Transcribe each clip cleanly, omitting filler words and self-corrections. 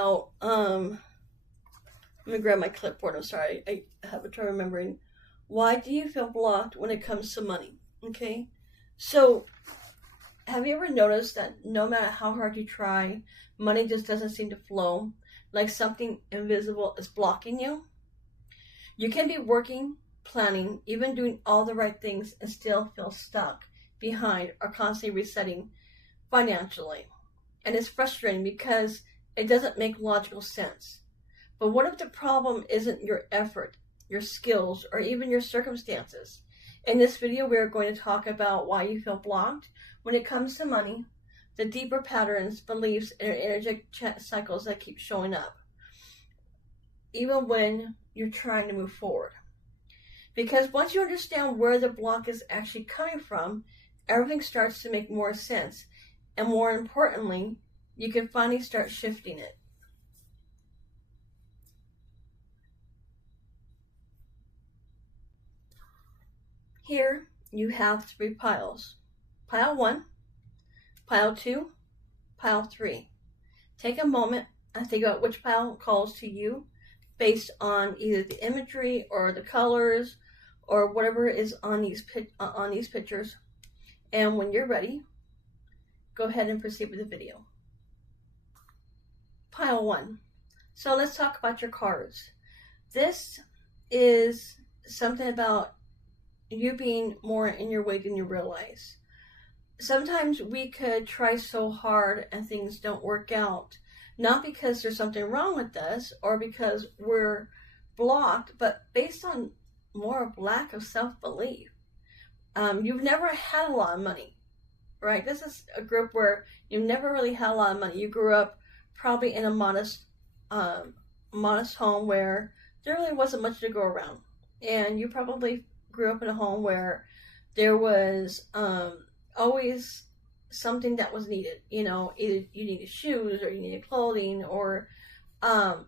Oh, let me grab my clipboard. I'm sorry, I have a trouble remembering. Why do you feel blocked when it comes to money? Okay, so have you ever noticed that no matter how hard you try, money just doesn't seem to flow? Like something invisible is blocking you? You can be working, planning, even doing all the right things and still feel stuck, behind, or constantly resetting financially. And it's frustrating because it doesn't make logical sense. But what if the problem isn't your effort, your skills, or even your circumstances? In this video, we are going to talk about why you feel blocked when it comes to money, the deeper patterns, beliefs, and energetic cycles that keep showing up, even when you're trying to move forward. Because once you understand where the block is actually coming from, everything starts to make more sense. And more importantly, you can finally start shifting it. Here you have 3 piles. Pile 1, Pile 2, Pile 3. Take a moment and think about which pile calls to you based on either the imagery or the colors or whatever is on these pictures. And when you're ready, go ahead and proceed with the video. Pile 1. So let's talk about your cards. This is something about you being more in your way than you realize. Sometimes we could try so hard and things don't work out, not because there's something wrong with us or because we're blocked, but based on more of lack of self-belief. You've never had a lot of money, right? This is a group where you've never really had a lot of money. You grew up probably in a modest home where there really wasn't much to go around, and you probably grew up in a home where there was always something that was needed. Either you needed shoes or you needed clothing, or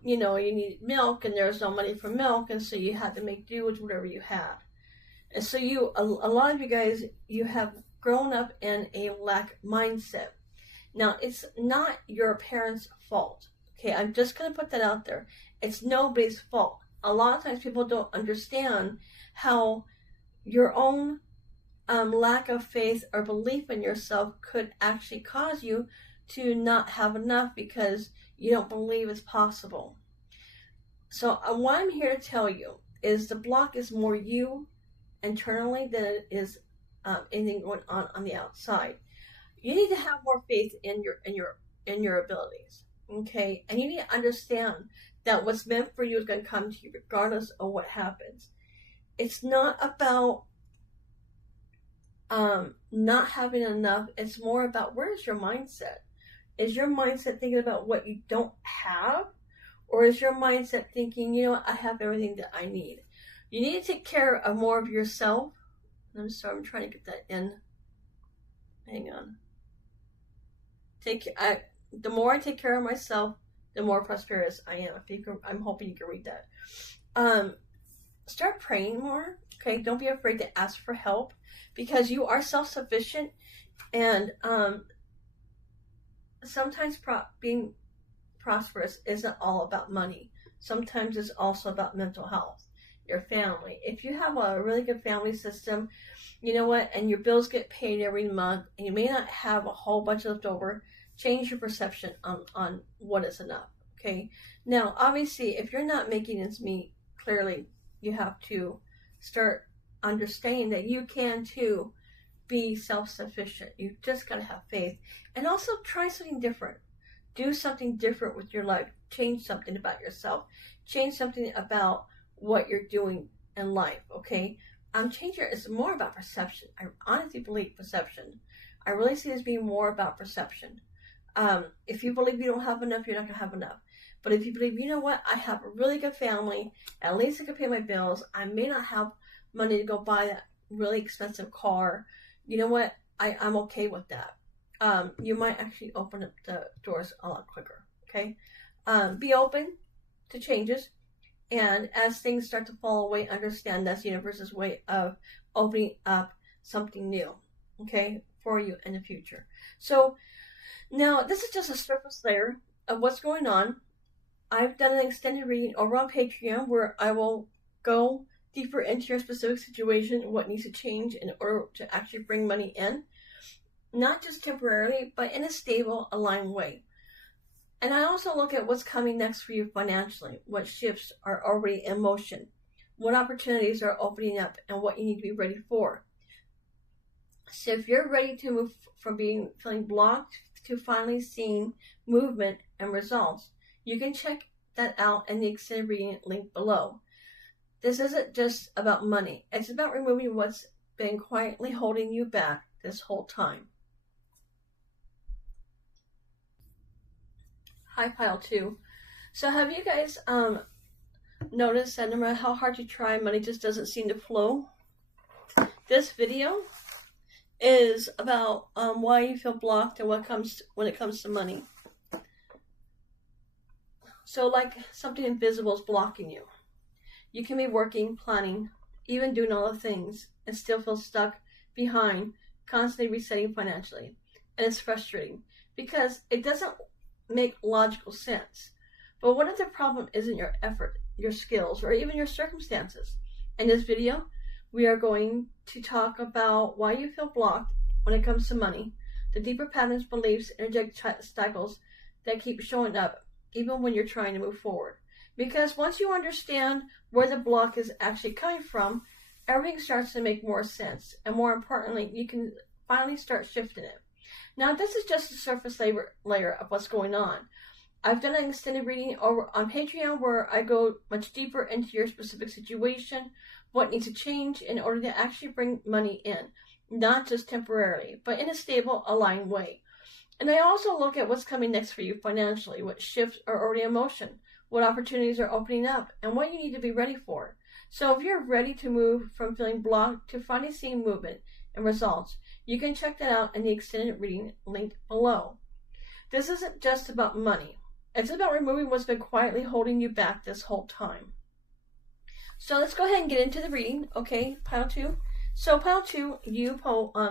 you needed milk and there was no money for milk, and so you had to make do with whatever you had. And so a lot of you guys, you have grown up in a lack mindset. Now, it's not your parents' fault. Okay, I'm just going to put that out there. It's nobody's fault. A lot of times people don't understand how your own lack of faith or belief in yourself could actually cause you to not have enough because you don't believe it's possible. So what I'm here to tell you is the block is more you internally than it is anything going on the outside. You need to have more faith in your abilities, okay? And you need to understand that what's meant for you is going to come to you regardless of what happens. It's not about not having enough. It's more about, where's your mindset? Is your mindset thinking about what you don't have? Or is your mindset thinking, I have everything that I need? You need to take care of more of yourself. I'm sorry, I'm trying to get that in. Hang on. The more I take care of myself, the more prosperous I am. I'm hoping you can read that. Start praying more. Okay, don't be afraid to ask for help, because you are self-sufficient, and sometimes being prosperous isn't all about money. Sometimes it's also about mental health, your family. If you have a really good family system, you know what, and your bills get paid every month, and you may not have a whole bunch left over, change your perception on what is enough, okay? Now, obviously, if you're not making ends meet, clearly you have to start understanding that you can too be self-sufficient. You just got to have faith, and also try something different. Do something different with your life. Change something about yourself. Change something about what you're doing in life, okay? Change it's more about perception. I honestly believe perception. I really see this being more about perception. If you believe you don't have enough, you're not going to have enough. But if you believe, you know what, I have a really good family, at least I can pay my bills, I may not have money to go buy that really expensive car, you know what, I'm okay with that. You might actually open up the doors a lot quicker, okay? Be open to changes, and as things start to fall away, understand that's the universe's way of opening up something new, okay, for you in the future. So now this is just a surface layer of what's going on. I've done an extended reading over on Patreon where I will go deeper into your specific situation and what needs to change in order to actually bring money in. Not just temporarily, but in a stable, aligned way. And I also look at what's coming next for you financially, what shifts are already in motion, what opportunities are opening up, and what you need to be ready for. So if you're ready to move from feeling blocked to finally seeing movement and results, you can check that out in the extended reading link below. This isn't just about money. It's about removing what's been quietly holding you back this whole time. Hi, Pile 2. So have you guys noticed that no matter how hard you try, money just doesn't seem to flow? This video is about why you feel blocked and when it comes to money. So like something invisible is blocking you. You can be working, planning, even doing all the things and still feel stuck behind, constantly resetting financially. And it's frustrating because it doesn't make logical sense. But what if the problem isn't your effort, your skills, or even your circumstances? In this video, we are going to talk about why you feel blocked when it comes to money, the deeper patterns, beliefs, energetic cycles that keep showing up even when you're trying to move forward. Because once you understand where the block is actually coming from, everything starts to make more sense. And more importantly, you can finally start shifting it. Now, this is just the surface layer of what's going on. I've done an extended reading over on Patreon where I go much deeper into your specific situation, what needs to change in order to actually bring money in, not just temporarily, but in a stable, aligned way. And I also look at what's coming next for you financially, what shifts are already in motion, what opportunities are opening up, and what you need to be ready for. So if you're ready to move from feeling blocked to finally seeing movement and results, you can check that out in the extended reading link below. This isn't just about money. It's about removing what's been quietly holding you back this whole time. So let's go ahead and get into the reading, okay, Pile 2. So Pile 2, you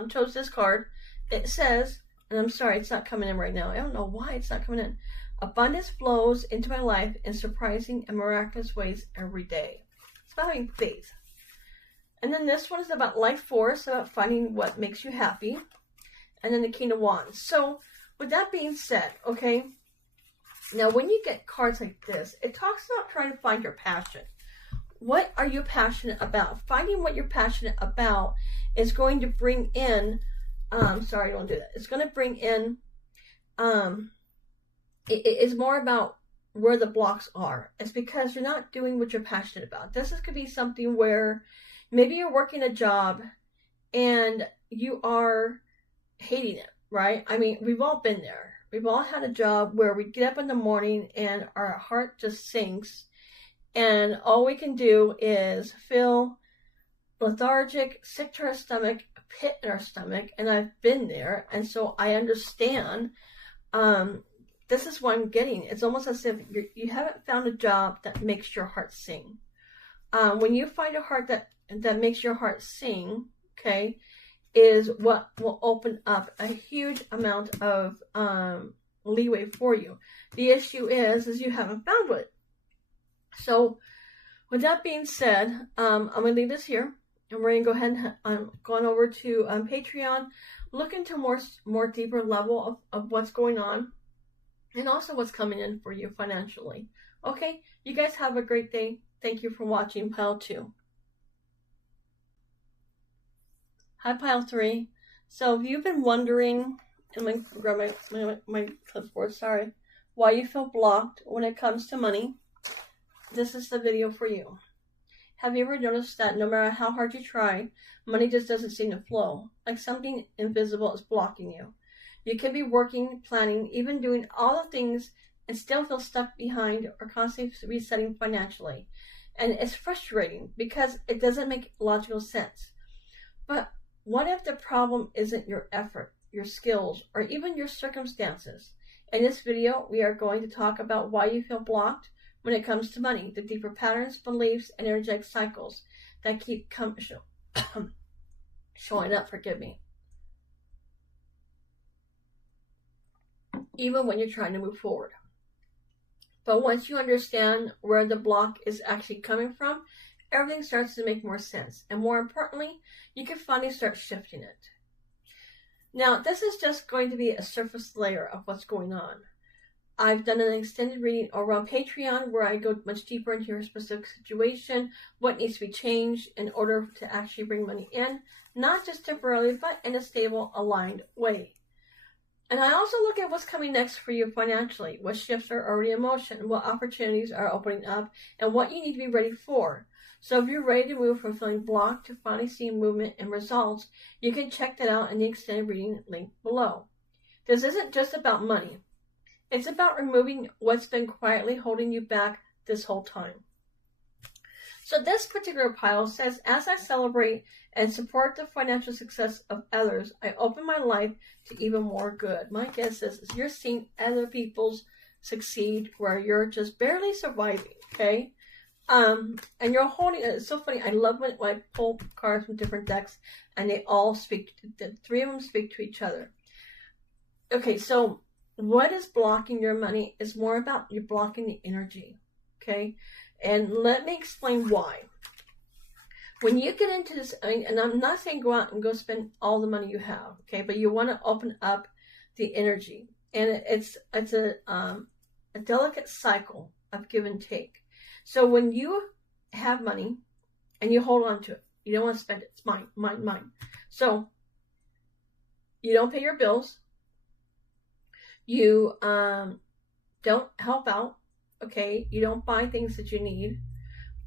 chose this card. It says, and I'm sorry, it's not coming in right now. I don't know why it's not coming in. Abundance flows into my life in surprising and miraculous ways every day. It's about having faith. And then this one is about life force, about finding what makes you happy. And then the King of Wands. So with that being said, okay, now when you get cards like this, it talks about trying to find your passion. What are you passionate about? Finding what you're passionate about is going to bring in, sorry, don't do that. It's going to bring in, it is more about where the blocks are. It's because you're not doing what you're passionate about. This could be something where maybe you're working a job and you are hating it, right? I mean, we've all been there. We've all had a job where we get up in the morning and our heart just sinks and all we can do is feel lethargic, sick to our stomach, a pit in our stomach, and I've been there, and so I understand. This is what I'm getting. It's almost as if you haven't found a job that makes your heart sing. When you find a heart that makes your heart sing, okay, is what will open up a huge amount of leeway for you. The issue is you haven't found one. So with that being said, I'm going to leave this here. And we're going to go ahead and going over to Patreon, look into more deeper level of what's going on. And also what's coming in for you financially. Okay, you guys have a great day. Thank you for watching Pile 2. Hi, Pile 3. So if you've been wondering, and let me grab my clipboard, sorry, why you feel blocked when it comes to money, this is the video for you. Have you ever noticed that no matter how hard you try, money just doesn't seem to flow? Like something invisible is blocking you. You can be working, planning, even doing all the things and still feel stuck behind or constantly resetting financially. And it's frustrating because it doesn't make logical sense. But what if the problem isn't your effort, your skills, or even your circumstances? In this video, we are going to talk about why you feel blocked when it comes to money, the deeper patterns, beliefs, and energetic cycles that keep showing up, even when you're trying to move forward. But once you understand where the block is actually coming from, everything starts to make more sense. And more importantly, you can finally start shifting it. Now, this is just going to be a surface layer of what's going on. I've done an extended reading over on Patreon where I go much deeper into your specific situation, what needs to be changed in order to actually bring money in, not just temporarily, but in a stable, aligned way. And I also look at what's coming next for you financially, what shifts are already in motion, what opportunities are opening up, and what you need to be ready for. So if you're ready to move from feeling blocked to finally seeing movement and results, you can check that out in the extended reading link below. This isn't just about money. It's about removing what's been quietly holding you back this whole time. So this particular pile says, as I celebrate and support the financial success of others, I open my life to even more good. My guess is you're seeing other people's succeed where you're just barely surviving, okay? And you're holding, it's so funny, I love when I pull cards from different decks and they all speak, the three of them speak to each other. Okay, so what is blocking your money is more about you blocking the energy, okay? And let me explain why. When you get into this, and I'm not saying go out and go spend all the money you have, okay? But you want to open up the energy. And it's a delicate cycle of give and take. So when you have money and you hold on to it, you don't want to spend it. It's mine, mine, mine. So you don't pay your bills. You don't help out, okay? You don't buy things that you need.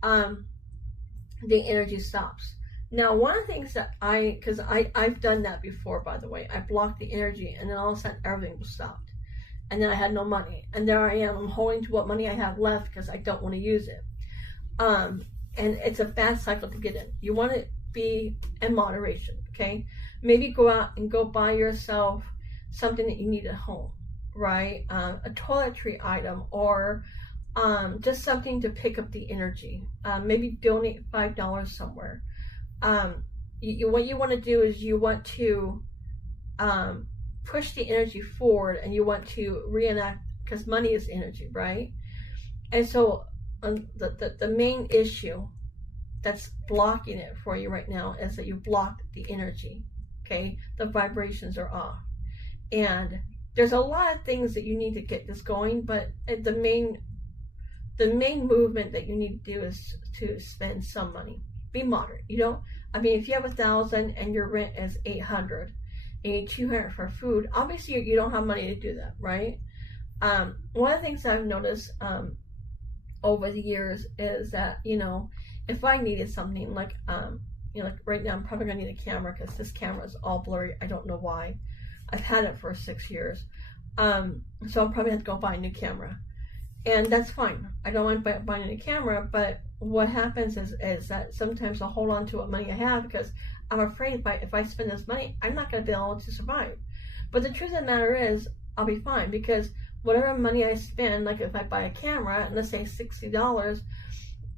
The energy stops. Now, one of the things that because I've done that before, by the way. I blocked the energy, and then all of a sudden everything was stopped. And then I had no money. And there I am, I'm holding to what money I have left because I don't want to use it. And it's a bad cycle to get in. You want to be in moderation, okay? Maybe go out and go buy yourself something that you need at home, right? A toiletry item, or just something to pick up the energy. Maybe donate $5 somewhere. What you want to do is you want to push the energy forward, and you want to reenact, because money is energy, right? And so the main issue that's blocking it for you right now is that you blocked the energy, okay? The vibrations are off. And there's a lot of things that you need to get this going, but the main movement that you need to do is to spend some money. Be moderate. You don't, I mean, if you have $1,000 and your rent is $800 and you need $200 for food, obviously you don't have money to do that, right? One of the things I've noticed over the years is that, you know, if I needed something like, you know, like right now I'm probably gonna need a camera because this camera is all blurry. I don't know why. I've had it for 6 years. So I'll probably have to go buy a new camera. And that's fine. I don't mind buying a new camera, but what happens is that sometimes I'll hold on to what money I have because I'm afraid if I spend this money, I'm not going to be able to survive. But the truth of the matter is, I'll be fine, because whatever money I spend, like if I buy a camera, and let's say $60,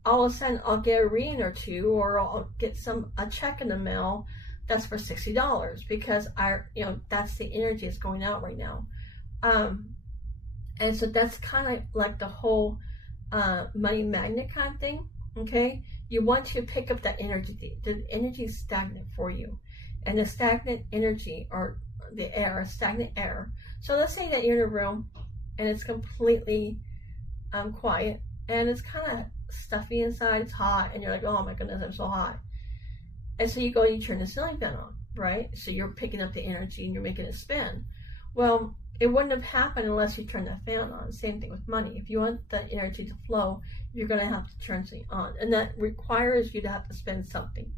all of a sudden I'll get a reading or two, or I'll get a check in the mail that's for $60, because that's the energy that's going out right now. And so that's kind of like the whole money magnet kind of thing, okay? You want to pick up that energy. The energy is stagnant for you. And the stagnant energy, or the air, stagnant air. So let's say that you're in a room and it's completely quiet, and it's kind of stuffy inside, it's hot, and you're like, oh my goodness, I'm so hot. And so you go and you turn the ceiling fan on, right? So you're picking up the energy and you're making it spin. Well, it wouldn't have happened unless you turned that fan on. Same thing with money. If you want the energy to flow, you're going to have to turn something on. And that requires you to have to spend something.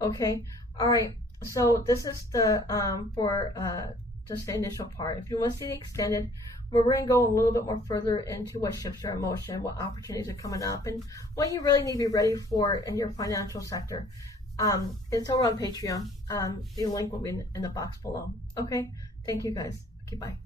Okay? All right. So this is the just the initial part. If you want to see the extended, we're going to go a little bit more further into what shifts your emotion, what opportunities are coming up, and what you really need to be ready for in your financial sector. It's over on Patreon. The link will be in the box below. Okay? Thank you guys. Okay, bye.